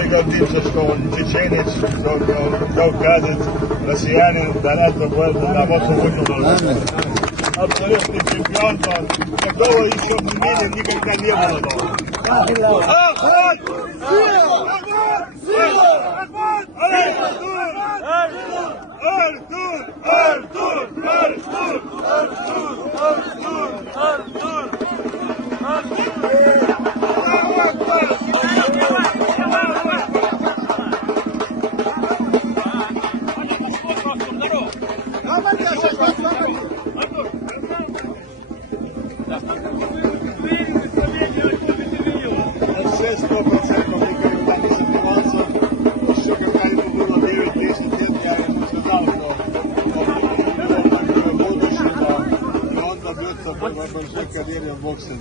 Пригодится, что он чеченец, кавказец, россиянин, Донато Буэльта, работу выполнил. Абсолютный чемпион, такого еще в мире никогда не было. Все 100% никогда не забивался. Еще когда ему было 9 тысяч лет, я ему сказал, что он было будущего, и он добьется в большой карьере в боксе.